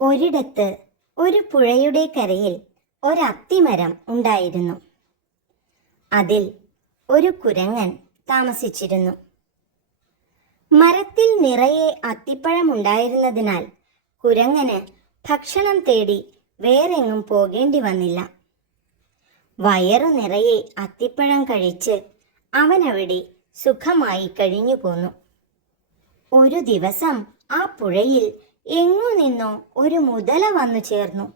ഒരിടത്ത് ഒരു പുഴയുടെ കരയിൽ ഒരത്തിമരം ഉണ്ടായിരുന്നു. അതിൽ ഒരു കുരങ്ങൻ താമസിച്ചിരുന്നു. മരത്തിൽ നിറയെ അത്തിപ്പഴം ഉണ്ടായിരുന്നതിനാൽ കുരങ്ങന് ഭക്ഷണം തേടി വേറെങ്ങും പോകേണ്ടി വന്നില്ല. വയറു നിറയെ അത്തിപ്പഴം കഴിച്ച് അവനവിടെ സുഖമായി കഴിഞ്ഞു പോന്നു ഒരു ദിവസം ആ പുഴയിൽ എങ്ങു നിന്നോ ഒരു മുതല വന്നു ചേർന്നു.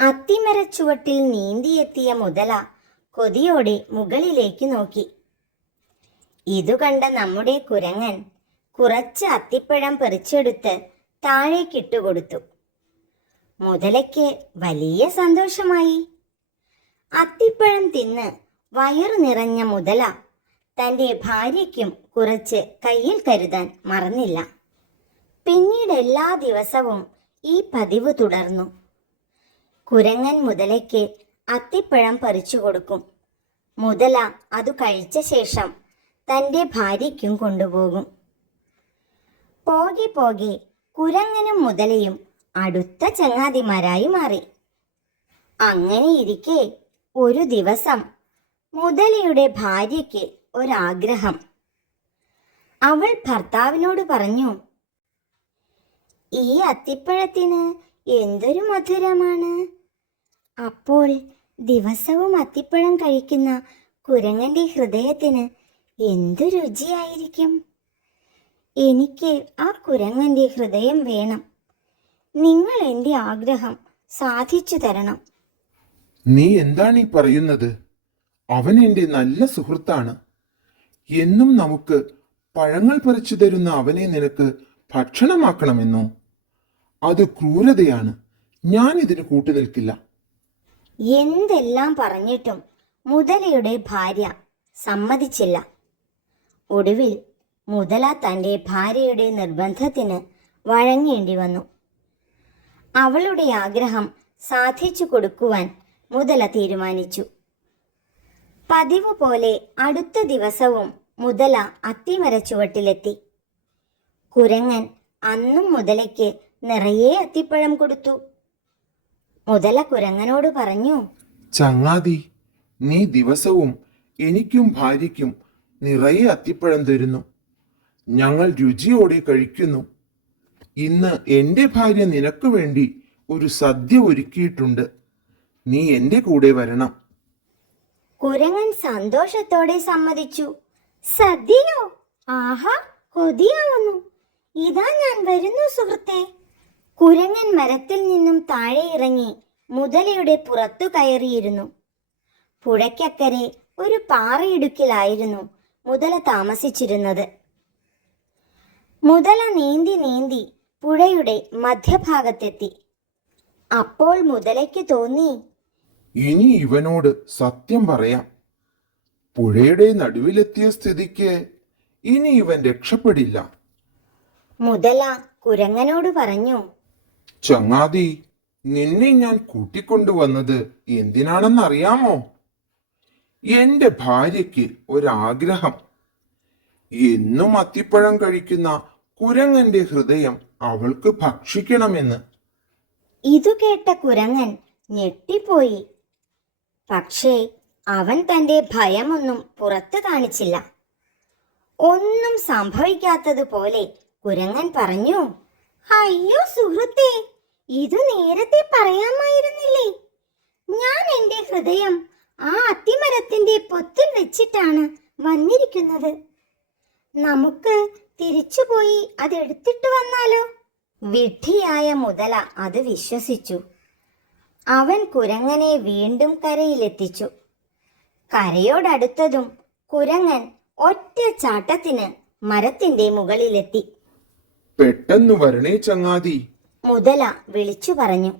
അത്തിമരച്ചുവട്ടിൽ നീന്തിയെത്തിയ മുതല കൊതിയോടെ മുകളിലേക്ക് നോക്കി. ഇതു കണ്ട നമ്മുടെ കുരങ്ങൻ കുറച്ച് അത്തിപ്പഴം പറിച്ചെടുത്ത് താഴേക്കിട്ടുകൊടുത്തു മുതലയ്ക്ക് വലിയ സന്തോഷമായി. അത്തിപ്പഴം തിന്ന് വയറു നിറഞ്ഞ മുതല തന്റെ ഭാര്യയ്ക്കും കുറച്ച് കയ്യിൽ കരുതാൻ മറന്നില്ല. പിന്നീട് എല്ലാ ദിവസവും ഈ പതിവ് തുടർന്നു. കുരങ്ങൻ മുതലയ്ക്ക് അത്തിപ്പഴം പറിച്ചു കൊടുക്കും. മുതല അത് കഴിച്ച ശേഷം തന്റെ ഭാര്യയ്ക്കും കൊണ്ടുപോകും. പോകെ പോകെ കുരങ്ങനും മുതലയും അടുത്ത ചങ്ങാതിമാരായി മാറി. അങ്ങനെയിരിക്കെ ഒരു ദിവസം മുതലയുടെ ഭാര്യയ്ക്ക് ഒരാഗ്രഹം. അവൾ ഭർത്താവിനോട് പറഞ്ഞു ഈ അത്തിപ്പഴത്തിന് എന്തൊരു മധുരമാണ്. അപ്പോൾ ദിവസവും അത്തിപ്പഴം കഴിക്കുന്ന കുരങ്ങന്റെ ഹൃദയത്തിന് എന്തു രുചിയായിരിക്കും? എനിക്ക് ആ കുരങ്ങന്റെ ഹൃദയം വേണം. നിങ്ങൾ എന്റെ ആഗ്രഹം സാധിച്ചു തരണം. നീ എന്താണ് ഈ പറയുന്നത്? അവൻ എന്റെ നല്ല സുഹൃത്താണ്. എന്നും നമുക്ക് പഴങ്ങൾ പറിച്ചു തരുന്ന അവനെ നിനക്ക് ഭക്ഷണമാക്കണമെന്നോ? അത് ക്രൂരതയാണ്. ഞാൻ ഇതിന് കൂട്ടുനിൽക്കില്ല. എന്തെല്ലാം പറഞ്ഞിട്ടും മുതലയുടെ ഭാര്യ സമ്മതിച്ചില്ല. ഒടുവിൽ മുതല തന്റെ ഭാര്യയുടെ നിർബന്ധത്തിന് വഴങ്ങേണ്ടി വന്നു. അവളുടെ ആഗ്രഹം സാധിച്ചു കൊടുക്കുവാൻ മുതല തീരുമാനിച്ചു. പതിവ് പോലെ അടുത്ത ദിവസവും മുതല അത്തിമര ചുവട്ടിലെത്തി. കുരങ്ങൻ അന്നും മുതലയ്ക്ക് നിറയെ അത്തിപ്പഴം കൊടുത്തു. മുതല കുരങ്ങനോട് പറഞ്ഞു ചങ്ങാതി നീ ദിവസവും എനിക്കും ഭാര്യയ്ക്കും നിറയെ അത്തിപ്പഴം തരുന്നു. ഞങ്ങൾ രുചിയോടെ കഴിക്കുന്നു. ഇന്ന് എന്റെ ഭാര്യ നിനക്ക് വേണ്ടി ഒരു സദ്യ ഒരുക്കിയിട്ടുണ്ട്. നീ എന്റെ കൂടെ വരണം. കുരങ്ങൻ സന്തോഷത്തോടെ സമ്മതിച്ചു. സദ്യയോ? ആഹാ കൊതിയാവുന്നു. ഇതാ ഞാൻ വരുന്നു സുഹൃത്തെ. കുരങ്ങൻ മരത്തിൽ നിന്നും താഴെ ഇറങ്ങി മുതലയുടെ പുറത്തു കയറിയിരുന്നു. പുഴയ്ക്കക്കരെ ഒരു പാറയിടുക്കിലായിരുന്നു മുതല താമസിച്ചിരുന്നത്. മുതല നീന്തി നീന്തി പുഴയുടെ മധ്യഭാഗത്തെത്തി. അപ്പോൾ മുതലയ്ക്ക് തോന്നി ഇനി ഇവനോട് സത്യം പറയാം. പുഴയുടെ നടുവിലെത്തിയ സ്ഥിതിക്ക് ഇനി ഇവൻ രക്ഷപ്പെടില്ല. മുതല കുരങ്ങനോട് പറഞ്ഞു ചങ്ങാതി നിന്നെ ഞാൻ കൂട്ടിക്കൊണ്ടുവന്നത് എന്തിനാണെന്നറിയാമോ? എന്റെ ഭാര്യയ്ക്ക് ഒരാഗ്രഹം. എന്നും അത്തിപ്പഴം കഴിക്കുന്ന കുരങ്ങന്റെ ഹൃദയം അവൾക്ക് ഭക്ഷിക്കണമെന്ന്. ഇതു കേട്ട കുരങ്ങൻ ഞെട്ടിപ്പോയി. പക്ഷേ അവൻ തന്റെ ഭയമൊന്നും പുറത്തു കാണിച്ചില്ല. ഒന്നും സംഭവിക്കാത്തതുപോലെ കുരങ്ങൻ പറഞ്ഞു അയ്യോ സുഹൃത്തെ ഇത് നേരത്തെ പറയാമായിരുന്നില്ലേ? ഞാൻ എന്റെ ഹൃദയം ആ അത്തിമരത്തിന്റെ പൊത്തിൽ വെച്ചിട്ടാണ് വന്നിരിക്കുന്നത്. നമുക്ക് തിരിച്ചുപോയി അതെടുത്തിട്ട് വന്നാലോ? വിഡ്ഢിയായ മുതല അത് വിശ്വസിച്ചു. അവൻ കുരങ്ങനെ വീണ്ടും കരയിലെത്തിച്ചു. കരയോടടുത്തതും കുരങ്ങൻ ഒറ്റ ചാട്ടത്തിന് മരത്തിന്റെ മുകളിലെത്തി. പെട്ടെന്ന് വരണേ ചങ്ങാതി. മുതല വിളിച്ചു പറഞ്ഞു.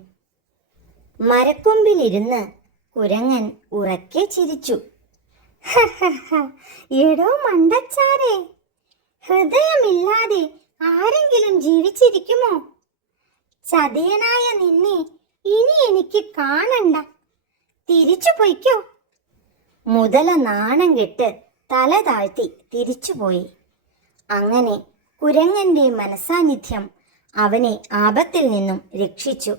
മരക്കൊമ്പിലിരുന്ന് കുരങ്ങൻ ഉറക്കെ ചിരിച്ചു. "ഹഹഹ, എടോ മണ്ടച്ചാരെ ഹൃദയമില്ലാതെ ആരെങ്കിലും ജീവിച്ചിരിക്കുമോ? ചതിയനായ നിന്നെ ഇനി എനിക്ക് കാണണ്ട. തിരിച്ചു പൊയ്ക്കോ. മുതല നാണം കെട്ട് തല താഴ്ത്തി തിരിച്ചുപോയി. അങ്ങനെ കുരങ്ങന്റെ മനസാന്നിധ്യം അവനെ ആപത്തിൽ നിന്നും രക്ഷിച്ചു.